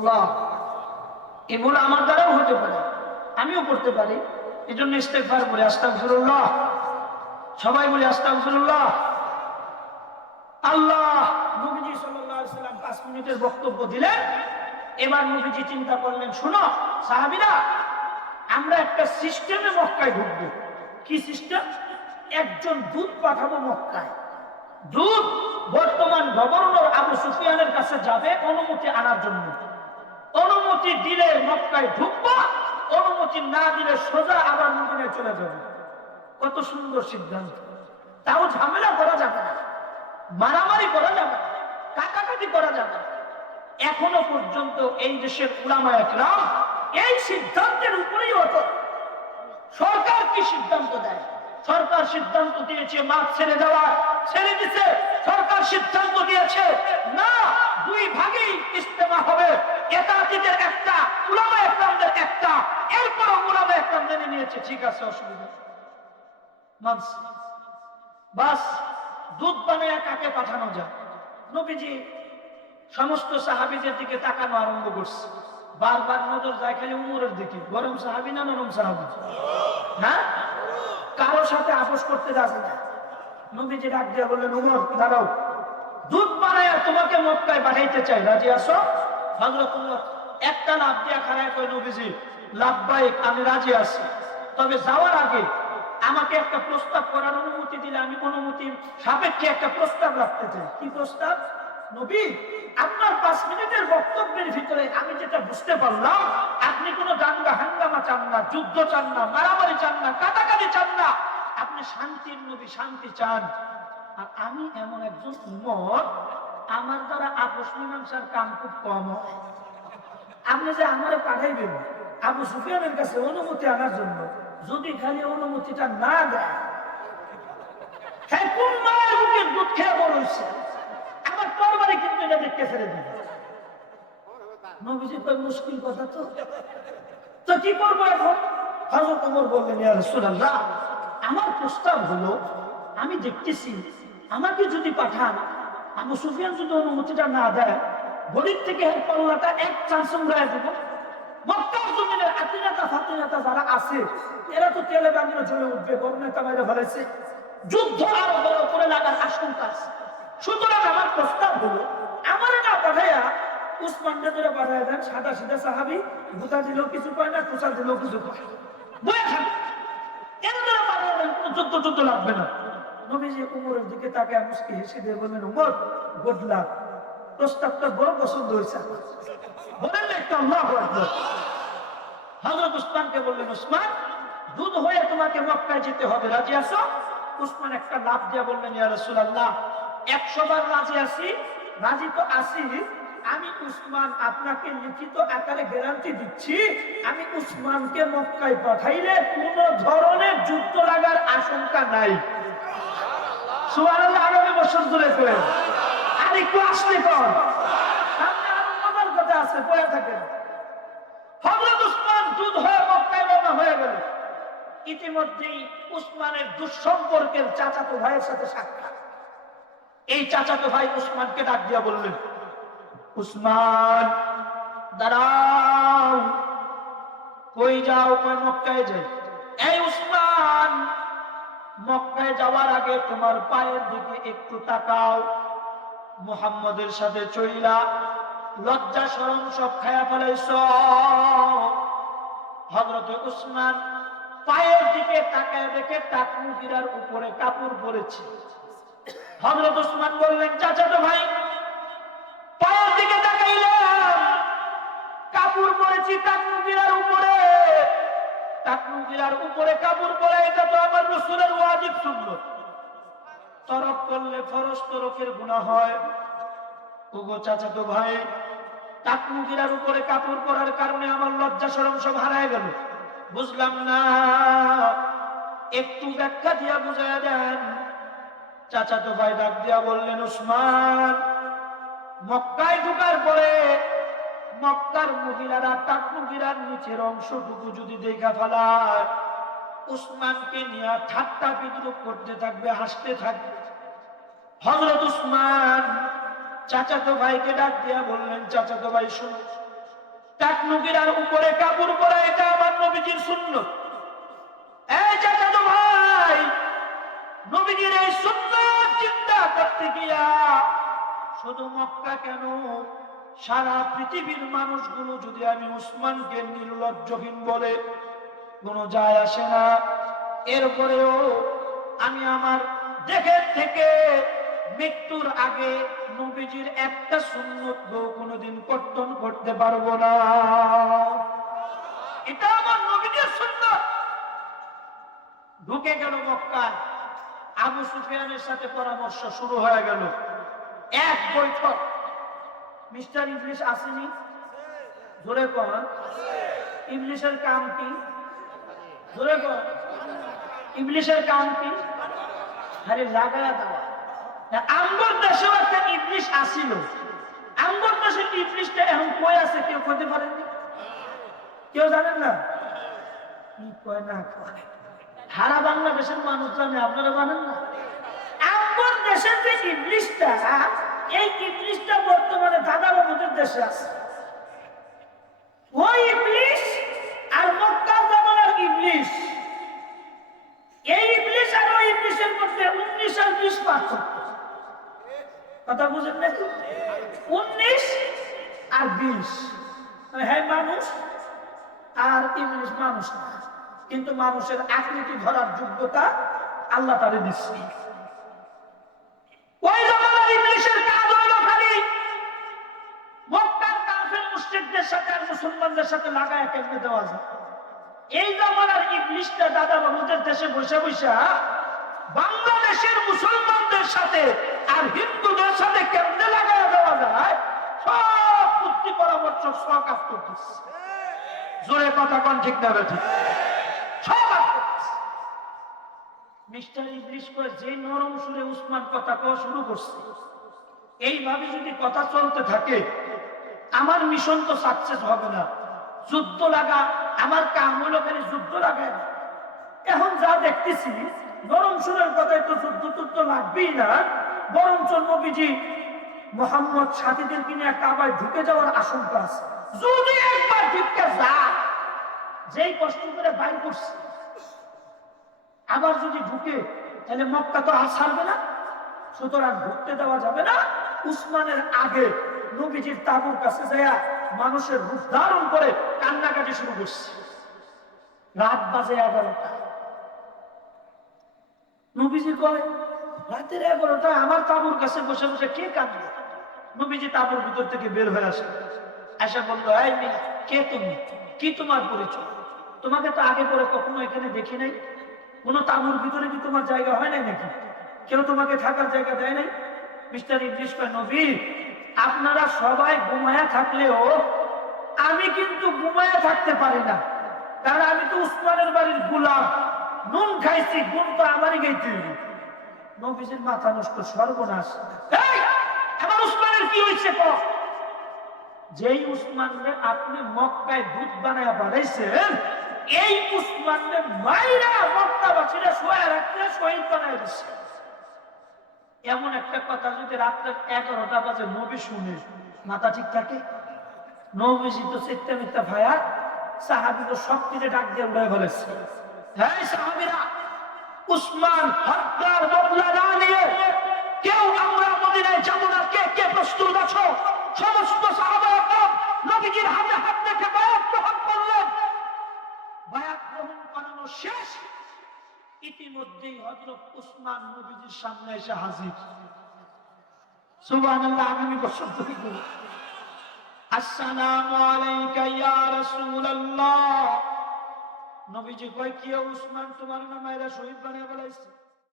আস্তাগফিরুল্লাহ এই ভুল আমার দ্বারাও হতে পারে, আমিও করতে পারি। এই জন্য ইস্তেকবার বলে আস্তাগফিরুল্লাহ। সবাই বলে আস্তাগফিরুল্লাহ। আল্লাহ নবীজি সাল্লাম 5 মিনিটের বক্তব্য দিলেন। এবার নবীজি চিন্তা করলেন, শোনো, সাহাবীরা, আমরা একটা সিস্টেমে মক্কায় ঢুকবো। কি সিস্টেম? একজন দুধ পাঠাবো মক্কায়। দুধ বর্তমান গভর্নর আবু সুফিয়ানের কাছে যাবে অনুমতি আনার জন্য। অনুমতি দিলে মক্কায় ঢুকবো, অনুমতি না দিলে সোজা আবার মদিনায় চলে যাবে। কত সুন্দর সিদ্ধান্ত। তাও ঝামেলা করা যাবে না। মারামারি করা যাবে না। কাটাকাটি করা যাবে না। এখনও পর্যন্ত এই দেশের উলামা একরাম এই সিদ্ধান্তের উপরেই হতো সরকার কি সিদ্ধান্ত দেয়? সরকার সিদ্ধান্ত দিয়েছে মাছ ছেড়ে দেওয়া ছেড়ে দিছে, সরকার সিদ্ধান্ত দিয়েছে, না, দুই ভাগেই ইস্তেমা হবে। এতাতিদের একটা, উলামা একরামদের একটা। এরপর উলামা একরাম মেনে নিয়েছে, ঠিক আছে, অসুবিধা। বাস, দুধ কাকে পাঠানো যায়? নবীজি, সমস্ত সাহাবিদের দিকে তাকানো আরম্ভ করছে। বারবার নজর যায় খালি উমরের দিকে। গরম সাহাবি না নরম সাহাবি? হ্যাঁ? সাথে আপোষ করতে যাচ্ছে না। নবীজি ডাক দিয়ে বললেন উমর দাঁড়াও। দুধ বানায় তোমাকে মক্কায় পাঠাইতে চাই। রাজি আসো হজরত উমর একটা লাভ দিয়া খারায় কই নবীজি লাভবাহিক আমি রাজি আছি। তবে যাওয়ার আগে আমাকে একটা প্রস্তাব করার অনুমতি দিলে আমি অনুমতি, সাপেক্ষে একটা প্রস্তাব রাখতে চাই। কি প্রস্তাব? নবী, আপনার পাঁচ মিনিটের বক্তব্যের ভিতরে আমি যেটা বুঝতে পারলাম, আপনি কোনো দাঙ্গা হাঙ্গামা চান না, যুদ্ধ চান না, মারামারি চান না, কাটাকাটি চান না। আপনি শান্তির নবী, শান্তি চান। আর আমি এমন একজন উমর আমার দ্বারা আপোষ মীমাংসার কাম খুব কম। আপনি যে আমারে পাঠাইবেন আবু সুফিয়ানের কাছে অনুমতি আনার জন্য, যদি খালি অনুমতিটা না দেয় হ্যাঁ আমার কই মুশকিল কথা তো। কি করব এখন? ওমর বললেন আমার প্রস্তাব হলো, আমি দেখতেছি, আমাকে যদি পাঠান, আবু সুফিয়ান যদি অনুমতিটা না দেয় গরিব থেকে এর পাল্লাটা এক চান্স উড়ায় দেব। যারা তেলে উঠবে বাইরে যুদ্ধ সুতরাং আমার প্রস্তাব হলো না দেন, সাদা সিধা সাহাবি, গুতা দিলেও কিছু পায় না কুচা দিলেও কিছু পায় থাকে এর দ্বারা পাঠাইয়া দেন কোনো যুদ্ধ যুদ্ধ লাগবে না। নবীজি দিকে তাকে মুসকে হেসে দিয়ে বললেন, উমর গুড লাক প্রস্তাবটা বড় পছন্দ হয়েছে বলেন আল্লাহ হজরত উসমানকে বললেন, উসমান দুধ হয়ে তোমাকে মক্কায় যেতে হবে, রাজি আছো? উসমান একটা লাভ দিয়ে বললেন, ইয়া রাসূলুল্লাহ, একশো বার রাজি রাজি তো আমি উসমান আপনাকে লিখিত আকারে গ্যারান্টি দিচ্ছি, আমি উসমানকে মক্কায় পাঠাইলে কোন ধরনের যুদ্ধ লাগার আশঙ্কা নাই। বছর ধরে আসলে কর ইতিমধ্যেই উসমানের দুঃসম্পর্কের চাচাতো ভাইয়ের সাথে সাক্ষাৎ। এই চাচাতো ভাই উসমানকে ডাক দিয়া বললেন উসমান, দাঁড়াও। কই যাও কই মক্কায় যাই? এই উসমান, মক্কায় যাওয়ার আগে তোমার পায়ের দিকে একটু তাকাও। মুহাম্মদের সাথে চইলা লজ্জা, শরম সব খায়া ফেলাইছ। হজরত উসমান পায়ের দিকে তাকায় দেখে গিরার উপরে কাপড় পরেছে। হজরত উসমান বললেন চাচা তো ভাই কাপড় পরেছি টাকু গিরার উপরে। টাকু গিরার উপরে কাপড় পরে এটা তো আমার রসুলের ওয়াজিব সুন্নত। তরক করলে ফরজ তরকের গুণা হয়। ওগো চাচা তো ভাই টাকু গিরার উপরে কাপড় পরার কারণে আমার লজ্জা সরম সব হারায় গেল। বুঝলাম না। একটু ব্যাখ্যা দিয়া বুঝায় দেন। চাচা তো ভাই ডাক দিয়া বললেন উসমান মক্কায় ঢুকার পরে মক্কার মহিলারা টাকনুগিরার নিচের অংশটুকু যদি দেখা ফেলায়, উসমানকে নিয়ে ঠাট্টা বিদ্রুপ করতে থাকবে, হাসতে থাকবে। হজরত উসমান চাচাতো ভাইকে ডাক দিয়া বললেন, চাচাতো ভাই, শুন। টাকনুকিরার উপরে কাপড় পরা এটা আমার নবীজির সুন্নত। এই চাচাতো ভাই, নবীজির এই সুন্নত চিন্তা করতে গিয়া শুধু মক্কা কেন সারা পৃথিবীর মানুষগুলো যদি আমি উসমানকে নির্লজ্জহীন বলে কোনো যায় আসে না, এরপরেও আমি আমার দেখের থেকে মৃত্যুর আগে নবীজির একটা সুন্নত কোনোদিন কর্তন করতে পারব না। এটা আমার নবীজির সুন্নত। ঢুকে গেল মক্কায়। আবু সুফিয়ানের সাথে পরামর্শ শুরু হয়ে গেল। এক বৈঠক। মিস্টার ইংলিশ আসেনি? জোরে কর। ইংলিশের কাম কি? জোরে কর। ইংলিশের কাম কি? আরে লাগায়া দেওয়া দেশেও একটা ইংলিশ আসিল। আঙ্গর দেশের ইংলিশটা এখন কই আছে কেউ কইতে পারেননি? কেউ জানেন না? কি কয় না কয়? সারা বাংলাদেশের মানুষ জানে, আপনারা জানেন না? আঙ্গর দেশের যে ইংলিশটা এই ইংলিশটা বর্তমানে দাদা বাবুদের দেশে আছে। ওই ইংলিশ আর মক্কার ইংলিশ এই ইংলিশ আর ওই ইংলিশের মধ্যে উনিশ আর বিশ পার্থক্য। কথা বুঝেন নাকি উনিশ আর বিশ। হ্যাঁ মানুষ আর ইংলিশ মানুষ না। কিন্তু মানুষের আকৃতি ধরার যোগ্যতা আল্লাহ তারে দিচ্ছে। ওই জমানার ইংলিশের কাজ হইল খালি মক্কার মুসলিমদের সাথে আর মুসলমানদের সাথে লাগায় কেমনে দেওয়া যায়? এই জামানার ইংলিশটা দাদা বাবুদের দেশে বসে বসে বাংলাদেশের মুসলমানদের সাথে আর হিন্দুদের সাথে কেমনে লাগায় দেওয়া যায়? এইভাবে যদি কথা চলতে থাকে আমার মিশন তো সাকসেস হবে না। যুদ্ধ লাগা, আমার কাম হলো খালি যুদ্ধ লাগায় না। এখন যা দেখতেছি নরম সুরের কথায় তো যুদ্ধ টুদ্ধ লাগবেই না। বরঞ্চ নবীজি মোহাম্মদ সাথীদের কিনে কাবায় ঢুকে যাওয়ার আশঙ্কা আছে। যদি একবার ঢুকে যা, যেই কষ্ট করে বাইর করছে, আবার যদি ঢুকে, তাহলে মক্কা তো আর ছাড়বে না। সুতরাং ঢুকতে দেওয়া যাবে না। উসমানের আগে নবীজির তাবুর কাছে যায়া মানুষের রূপ ধারণ করে কান্নাকাটি শুরু করছে। রাত বাজে এগারোটা। নবীজি কয়, রাতের এগারোটা, আমার তাবুর কাছে বসে বসে কে কাঁদবে? নবীজি তাবুর ভিতর থেকে বের হয়ে আসে। আশা বলল, এই মেয়ে, কে তুমি? কি তোমার পরিচয়? তোমাকে তো আগে পরে কখনো এখানে দেখি নাই। কোন তাবুর ভিতরে কি তোমার জায়গা হয় নাই নাকি? কেউ তোমাকে থাকার জায়গা দেয় নাই? মিস্টার ইংলিশ কয়, নবী আপনারা সবাই ঘুমায়া থাকলেও আমি কিন্তু ঘুমায়া থাকতে পারি না। কারণ আমি তো উসমানের বাড়ির গুলাম। নুন খাইছি গুণ তো আমারই গাইতে নবীজির মাথা নষ্ট, সর্বনাশ। আমার উসমানের কি হয়েছে যেই উসমানরে আপনি মক্কায় দুধ বানায় বানাইছেন, এই উসমানরে মাইরা মক্কাবাসীরা শোয়া রাখতে শহীদ বানায় দিচ্ছে এমন একটা কথা যদি রাত্রে এগারোটা বাজে নবী শুনে মাথা ঠিক থাকে, নবীজি তো চিত্তে মিথ্যা ভায়া সাহাবি তো সব কিছু ডাক দিয়ে উড়ে ফেলেছে। হ্যাঁ সাহাবিরা, উসমান হত্যার বদলা না নিয়ে কেউ আমরা মদিনায় যাব না, কে কে প্রস্তুত আছো? সমস্ত সাহাবা একদম নবীজির হাতে হাত রেখে বায়াত গ্রহণ করলেন। বায়াত গ্রহণ করানো শেষ। ইতিমধ্যেই হজরত উসমান নবীজির সামনে এসে হাজির। সুবহানাল্লাহ আগামী বছর আসসালামু আলাইকা ইয়া রাসূলুল্লাহ। নবীজি কয়, কি উসমান, তোমার নামাইরা শহীদ বানিয়ে বলাইছে?